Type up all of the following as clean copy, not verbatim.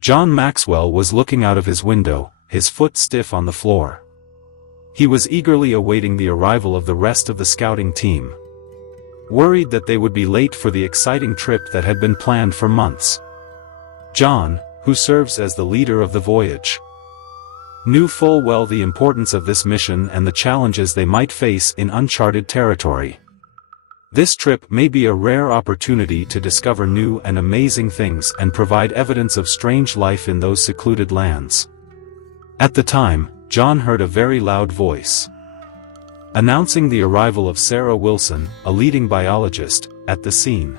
John Maxwell was looking out of his window, his foot stiff on the floor. He was eagerly awaiting the arrival of the rest of the scouting team, worried that they would be late for the exciting trip that had been planned for months. John, who serves as the leader of the voyage, knew full well the importance of this mission and the challenges they might face in uncharted territory. This trip may be a rare opportunity to discover new and amazing things and provide evidence of strange life in those secluded lands. At the time, John heard a very loud voice announcing the arrival of Sarah Wilson, a leading biologist, at the scene.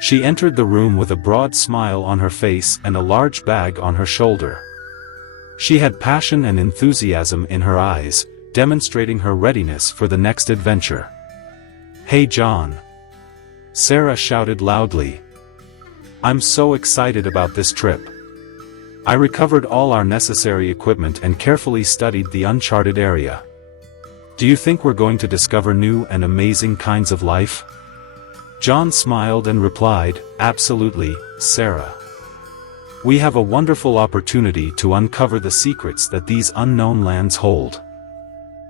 She entered the room with a broad smile on her face and a large bag on her shoulder. She had passion and enthusiasm in her eyes, demonstrating her readiness for the next adventure. "Hey John!" Sarah shouted loudly. "I'm so excited about this trip. I recovered all our necessary equipment and carefully studied the uncharted area. Do you think we're going to discover new and amazing kinds of life?" John smiled and replied, "Absolutely, Sarah. We have a wonderful opportunity to uncover the secrets that these unknown lands hold.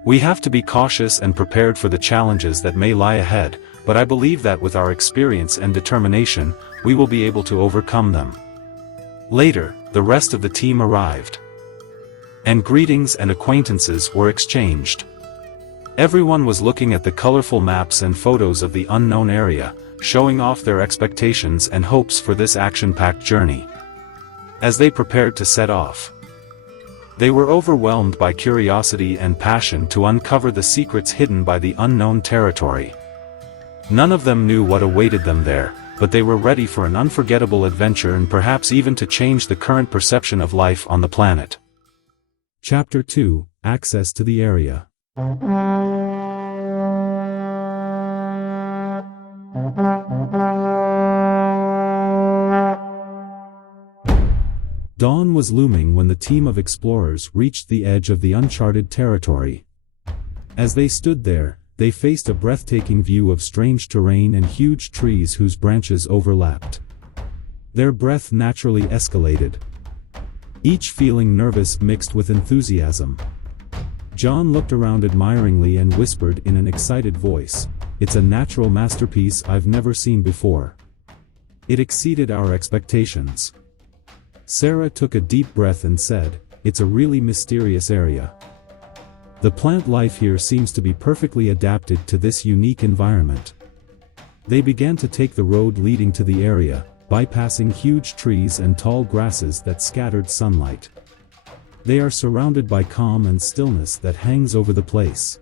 We have to be cautious and prepared for the challenges that may lie ahead, but I believe that with our experience and determination, we will be able to overcome them." Later, the rest of the team arrived, and greetings and acquaintances were exchanged. Everyone was looking at the colorful maps and photos of the unknown area, showing off their expectations and hopes for this action-packed journey. As they prepared to set off, they were overwhelmed by curiosity and passion to uncover the secrets hidden by the unknown territory. None of them knew what awaited them there, but they were ready for an unforgettable adventure and perhaps even to change the current perception of life on the planet. Chapter 2: Access to the Area. Dawn was looming when the team of explorers reached the edge of the uncharted territory. As they stood there, they faced a breathtaking view of strange terrain and huge trees whose branches overlapped. Their breath naturally escalated, each feeling nervous mixed with enthusiasm. John looked around admiringly and whispered in an excited voice, "It's a natural masterpiece I've never seen before. It exceeded our expectations." Sarah took a deep breath and said, "It's a really mysterious area. The plant life here seems to be perfectly adapted to this unique environment." They began to take the road leading to the area, bypassing huge trees and tall grasses that scattered sunlight. They are surrounded by calm and stillness that hangs over the place.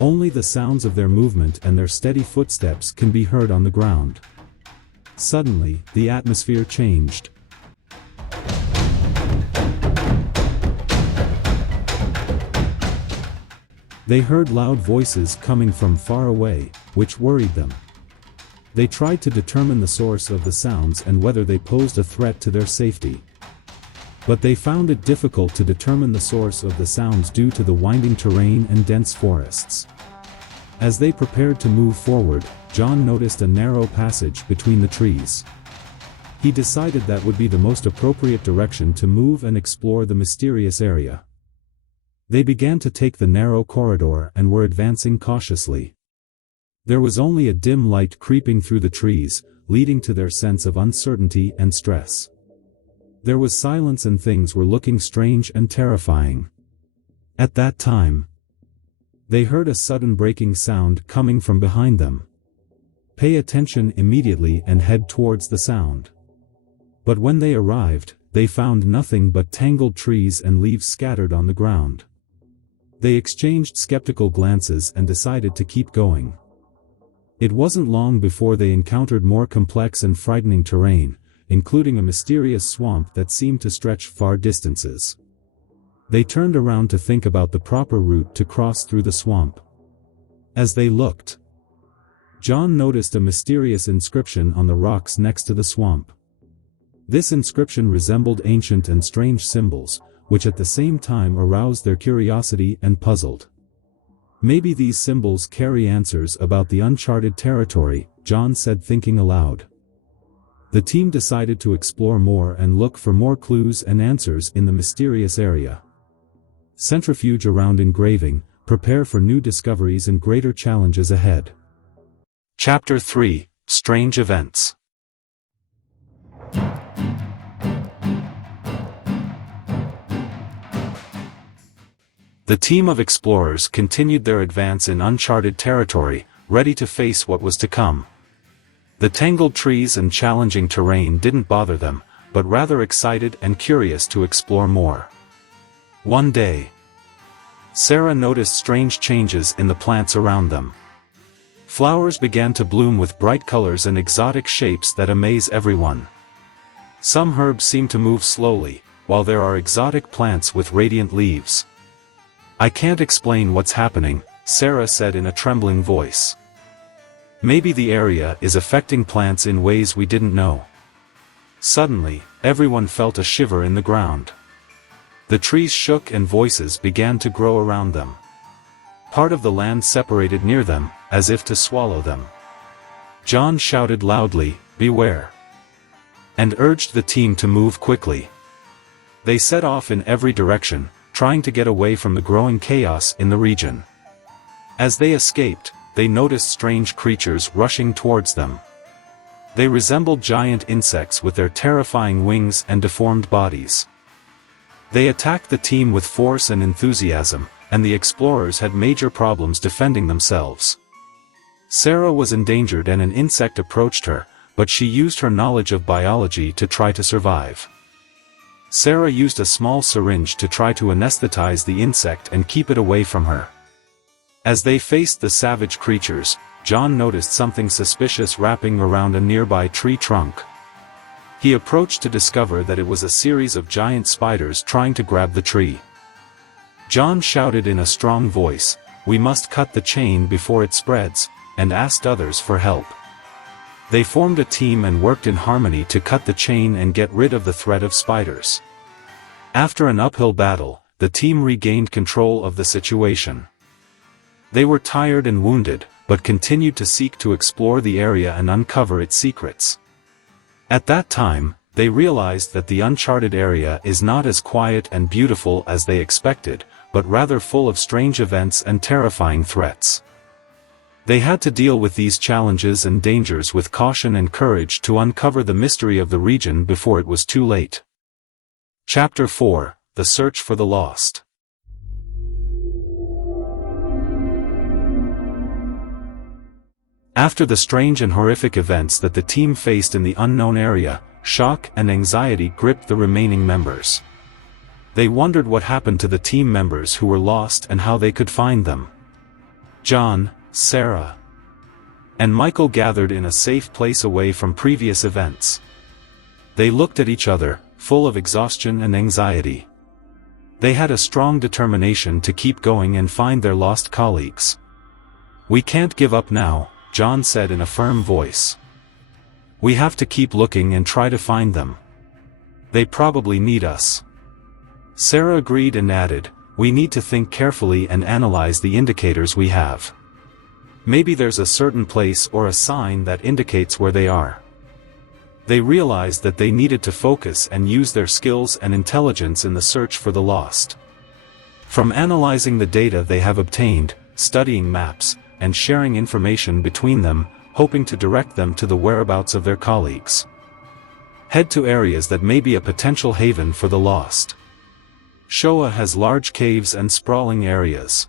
Only the sounds of their movement and their steady footsteps can be heard on the ground. Suddenly, the atmosphere changed. They heard loud voices coming from far away, which worried them. They tried to determine the source of the sounds and whether they posed a threat to their safety. But they found it difficult to determine the source of the sounds due to the winding terrain and dense forests. As they prepared to move forward, John noticed a narrow passage between the trees. He decided that would be the most appropriate direction to move and explore the mysterious area. They began to take the narrow corridor and were advancing cautiously. There was only a dim light creeping through the trees, leading to their sense of uncertainty and stress. There was silence and things were looking strange and terrifying. At that time, they heard a sudden breaking sound coming from behind them. Pay attention immediately and head towards the sound. But when they arrived, they found nothing but tangled trees and leaves scattered on the ground. They exchanged skeptical glances and decided to keep going. It wasn't long before they encountered more complex and frightening terrain, including a mysterious swamp that seemed to stretch far distances. They turned around to think about the proper route to cross through the swamp. As they looked, John noticed a mysterious inscription on the rocks next to the swamp. This inscription resembled ancient and strange symbols, which at the same time aroused their curiosity and puzzled. Maybe these symbols carry answers about the uncharted territory, John said, thinking aloud. The team decided to explore more and look for more clues and answers in the mysterious area. Centrifuge around engraving, prepare for new discoveries and greater challenges ahead. Chapter 3: Strange Events. The team of explorers continued their advance in uncharted territory, ready to face what was to come. The tangled trees and challenging terrain didn't bother them, but rather excited and curious to explore more. One day, Sarah noticed strange changes in the plants around them. Flowers began to bloom with bright colors and exotic shapes that amaze everyone. Some herbs seem to move slowly, while there are exotic plants with radiant leaves. "I can't explain what's happening," Sarah said in a trembling voice. "Maybe the area is affecting plants in ways we didn't know." Suddenly, everyone felt a shiver in the ground. The trees shook and voices began to grow around them. Part of the land separated near them, as if to swallow them. John shouted loudly, "Beware!" and urged the team to move quickly. They set off in every direction, trying to get away from the growing chaos in the region. As they escaped, they noticed strange creatures rushing towards them. They resembled giant insects with their terrifying wings and deformed bodies. They attacked the team with force and enthusiasm, and the explorers had major problems defending themselves. Sarah was endangered and an insect approached her, but she used her knowledge of biology to try to survive. Sarah used a small syringe to try to anesthetize the insect and keep it away from her. As they faced the savage creatures, John noticed something suspicious wrapping around a nearby tree trunk. He approached to discover that it was a series of giant spiders trying to grab the tree. John shouted in a strong voice, "We must cut the chain before it spreads," and asked others for help. They formed a team and worked in harmony to cut the chain and get rid of the threat of spiders. After an uphill battle, the team regained control of the situation. They were tired and wounded, but continued to seek to explore the area and uncover its secrets. At that time, they realized that the uncharted area is not as quiet and beautiful as they expected, but rather full of strange events and terrifying threats. They had to deal with these challenges and dangers with caution and courage to uncover the mystery of the region before it was too late. Chapter 4: The Search for the Lost. After the strange and horrific events that the team faced in the unknown area, shock and anxiety gripped the remaining members. They wondered what happened to the team members who were lost and how they could find them. John, Sarah, and Michael gathered in a safe place away from previous events. They looked at each other, full of exhaustion and anxiety. They had a strong determination to keep going and find their lost colleagues. "We can't give up now," John said in a firm voice. "We have to keep looking and try to find them. They probably need us." Sarah agreed and added, "We need to think carefully and analyze the indicators we have. Maybe there's a certain place or a sign that indicates where they are." They realized that they needed to focus and use their skills and intelligence in the search for the lost. From analyzing the data they have obtained, studying maps, and sharing information between them, hoping to direct them to the whereabouts of their colleagues. Head to areas that may be a potential haven for the lost. Showa has large caves and sprawling areas.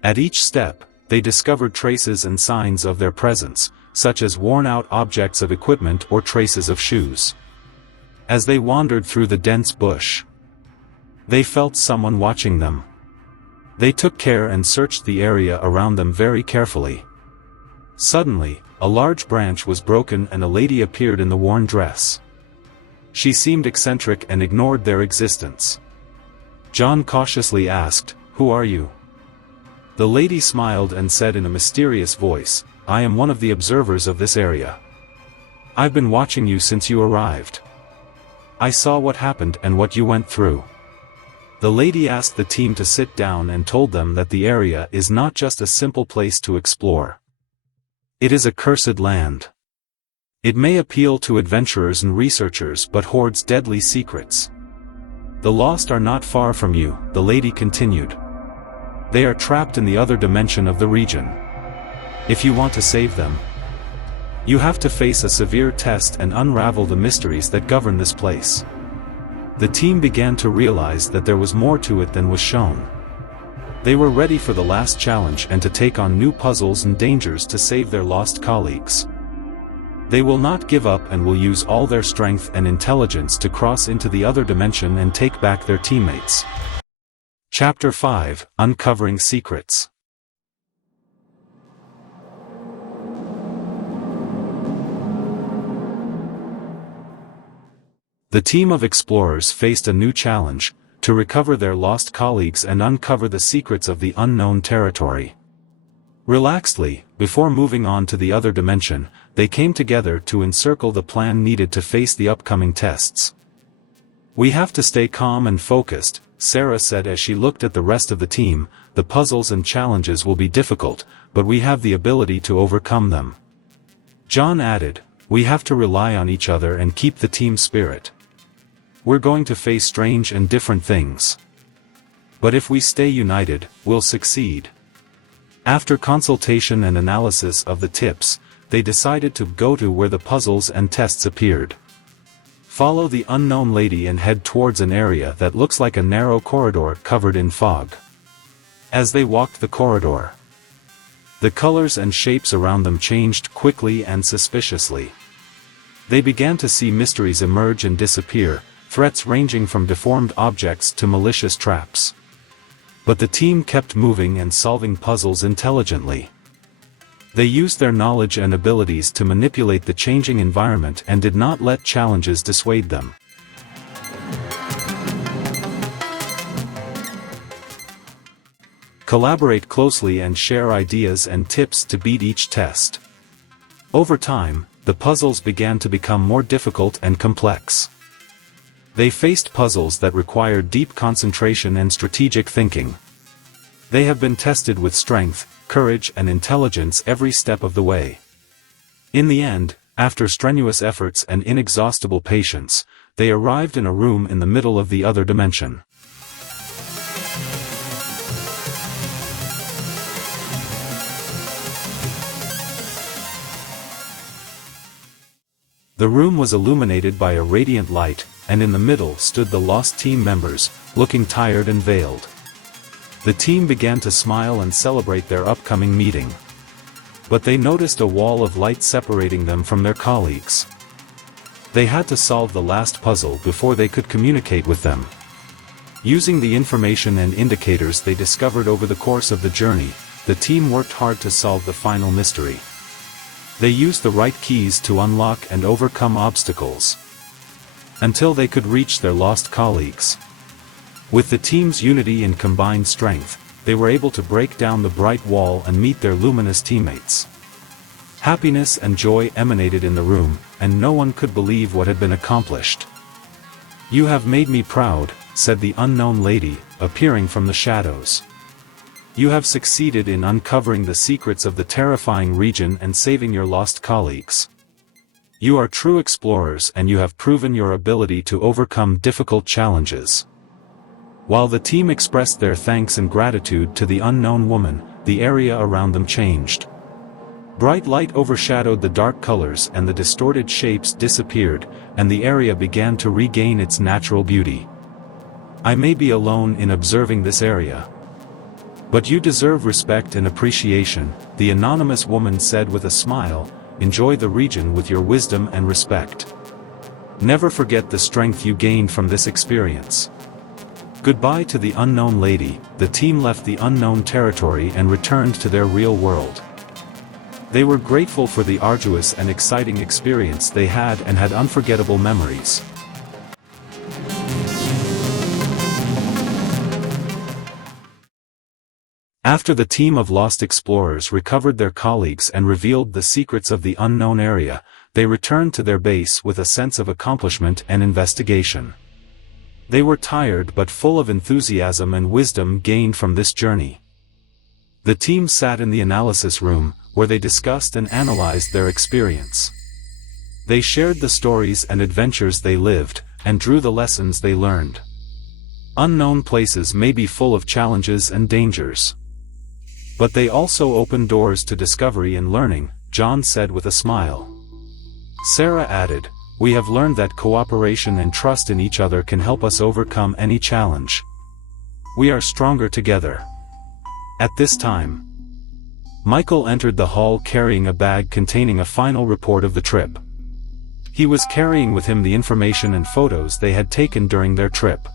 At each step, they discovered traces and signs of their presence, such as worn-out objects of equipment or traces of shoes. As they wandered through the dense bush, they felt someone watching them. They took care and searched the area around them very carefully. Suddenly, a large branch was broken and a lady appeared in the worn dress. She seemed eccentric and ignored their existence. John cautiously asked, "Who are you?" The lady smiled and said in a mysterious voice, "I am one of the observers of this area. I've been watching you since you arrived. I saw what happened and what you went through." The lady asked the team to sit down and told them that the area is not just a simple place to explore. It is a cursed land. It may appeal to adventurers and researchers but hoards deadly secrets. The lost are not far from you, the lady continued. They are trapped in the other dimension of the region. If you want to save them, you have to face a severe test and unravel the mysteries that govern this place. The team began to realize that there was more to it than was shown. They were ready for the last challenge and to take on new puzzles and dangers to save their lost colleagues. They will not give up and will use all their strength and intelligence to cross into the other dimension and take back their teammates. Chapter 5: Uncovering Secrets. The team of explorers faced a new challenge: to recover their lost colleagues and uncover the secrets of the unknown territory. Relaxedly, before moving on to the other dimension, they came together to encircle the plan needed to face the upcoming tests. "We have to stay calm and focused," Sarah said as she looked at the rest of the team. "The puzzles and challenges will be difficult, but we have the ability to overcome them." John added, "We have to rely on each other and keep the team spirit. We're going to face strange and different things. But if we stay united, we'll succeed." After consultation and analysis of the tips, they decided to go to where the puzzles and tests appeared. Follow the unknown lady and head towards an area that looks like a narrow corridor covered in fog. As they walked the corridor, the colors and shapes around them changed quickly and suspiciously. They began to see mysteries emerge and disappear, threats ranging from deformed objects to malicious traps. But the team kept moving and solving puzzles intelligently. They used their knowledge and abilities to manipulate the changing environment and did not let challenges dissuade them. Collaborate closely and share ideas and tips to beat each test. Over time, the puzzles began to become more difficult and complex. They faced puzzles that required deep concentration and strategic thinking. They have been tested with strength, courage and intelligence every step of the way. In the end, after strenuous efforts and inexhaustible patience, they arrived in a room in the middle of the other dimension. The room was illuminated by a radiant light, and in the middle stood the lost team members, looking tired and veiled. The team began to smile and celebrate their upcoming meeting. But they noticed a wall of light separating them from their colleagues. They had to solve the last puzzle before they could communicate with them. Using the information and indicators they discovered over the course of the journey, the team worked hard to solve the final mystery. They used the right keys to unlock and overcome obstacles until they could reach their lost colleagues. With the team's unity and combined strength, they were able to break down the bright wall and meet their luminous teammates. Happiness and joy emanated in the room, and no one could believe what had been accomplished. "You have made me proud," said the unknown lady, appearing from the shadows. "You have succeeded in uncovering the secrets of the terrifying region and saving your lost colleagues. You are true explorers and you have proven your ability to overcome difficult challenges." While the team expressed their thanks and gratitude to the unknown woman, the area around them changed. Bright light overshadowed the dark colors and the distorted shapes disappeared, and the area began to regain its natural beauty. "I may be alone in observing this area, but you deserve respect and appreciation," the anonymous woman said with a smile. "Enjoy the region with your wisdom and respect. Never forget the strength you gained from this experience." Goodbye to the unknown lady. The team left the unknown territory and returned to their real world. They were grateful for the arduous and exciting experience they had and had unforgettable memories. After the team of lost explorers recovered their colleagues and revealed the secrets of the unknown area, they returned to their base with a sense of accomplishment and investigation. They were tired but full of enthusiasm and wisdom gained from this journey. The team sat in the analysis room, where they discussed and analyzed their experience. They shared the stories and adventures they lived, and drew the lessons they learned. Unknown places may be full of challenges and dangers. But they also open doors to discovery and learning, John said with a smile. Sarah added, "We have learned that cooperation and trust in each other can help us overcome any challenge. We are stronger together." At this time, Michael entered the hall carrying a bag containing a final report of the trip. He was carrying with him the information and photos they had taken during their trip.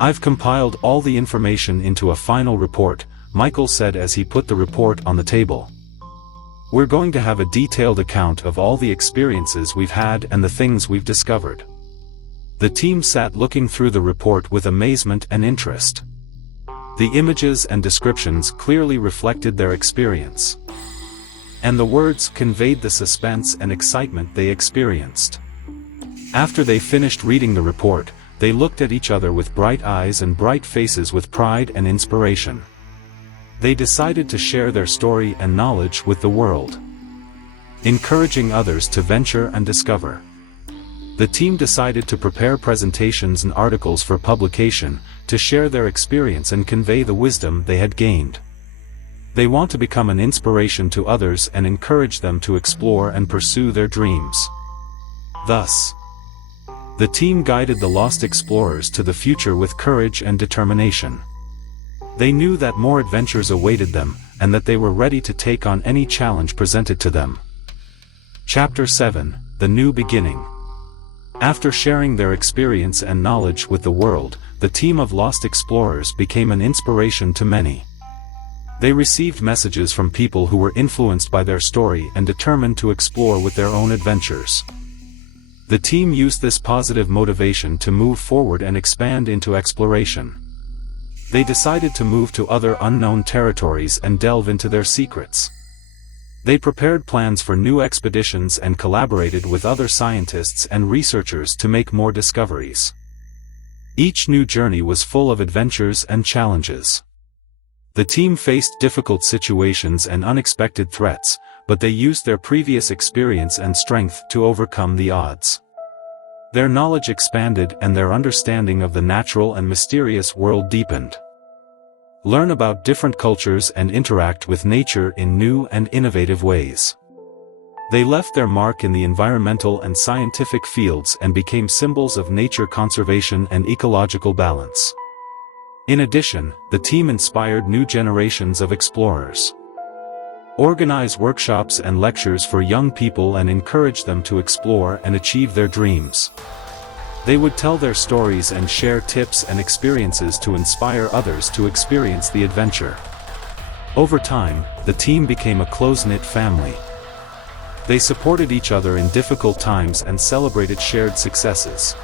"I've compiled all the information into a final report," Michael said as he put the report on the table. "We're going to have a detailed account of all the experiences we've had and the things we've discovered." The team sat looking through the report with amazement and interest. The images and descriptions clearly reflected their experience, and the words conveyed the suspense and excitement they experienced. After they finished reading the report, they looked at each other with bright eyes and bright faces with pride and inspiration. They decided to share their story and knowledge with the world, encouraging others to venture and discover. The team decided to prepare presentations and articles for publication, to share their experience and convey the wisdom they had gained. They want to become an inspiration to others and encourage them to explore and pursue their dreams. Thus, the team guided the lost explorers to the future with courage and determination. They knew that more adventures awaited them, and that they were ready to take on any challenge presented to them. Chapter 7: The New Beginning. After sharing their experience and knowledge with the world, the team of lost explorers became an inspiration to many. They received messages from people who were influenced by their story and determined to explore with their own adventures. The team used this positive motivation to move forward and expand into exploration. They decided to move to other unknown territories and delve into their secrets. They prepared plans for new expeditions and collaborated with other scientists and researchers to make more discoveries. Each new journey was full of adventures and challenges. The team faced difficult situations and unexpected threats, but they used their previous experience and strength to overcome the odds. Their knowledge expanded and their understanding of the natural and mysterious world deepened. Learn about different cultures and interact with nature in new and innovative ways. They left their mark in the environmental and scientific fields and became symbols of nature conservation and ecological balance. In addition, the team inspired new generations of explorers. Organize workshops and lectures for young people and encourage them to explore and achieve their dreams. They would tell their stories and share tips and experiences to inspire others to experience the adventure. Over time, the team became a close-knit family. They supported each other in difficult times and celebrated shared successes.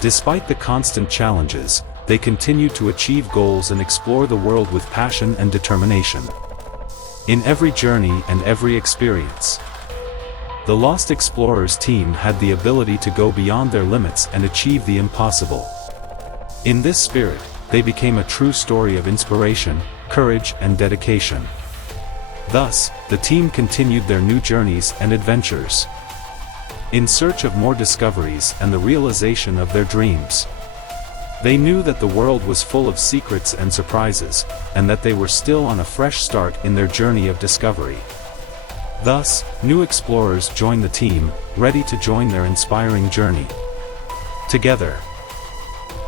Despite the constant challenges, they continued to achieve goals and explore the world with passion and determination. In every journey and every experience, the Lost Explorers team had the ability to go beyond their limits and achieve the impossible. In this spirit, they became a true story of inspiration, courage and dedication. Thus, the team continued their new journeys and adventures, in search of more discoveries and the realization of their dreams. They knew that the world was full of secrets and surprises, and that they were still on a fresh start in their journey of discovery. Thus, new explorers joined the team, ready to join their inspiring journey. Together,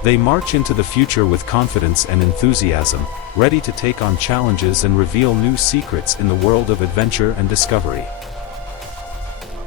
they march into the future with confidence and enthusiasm, ready to take on challenges and reveal new secrets in the world of adventure and discovery.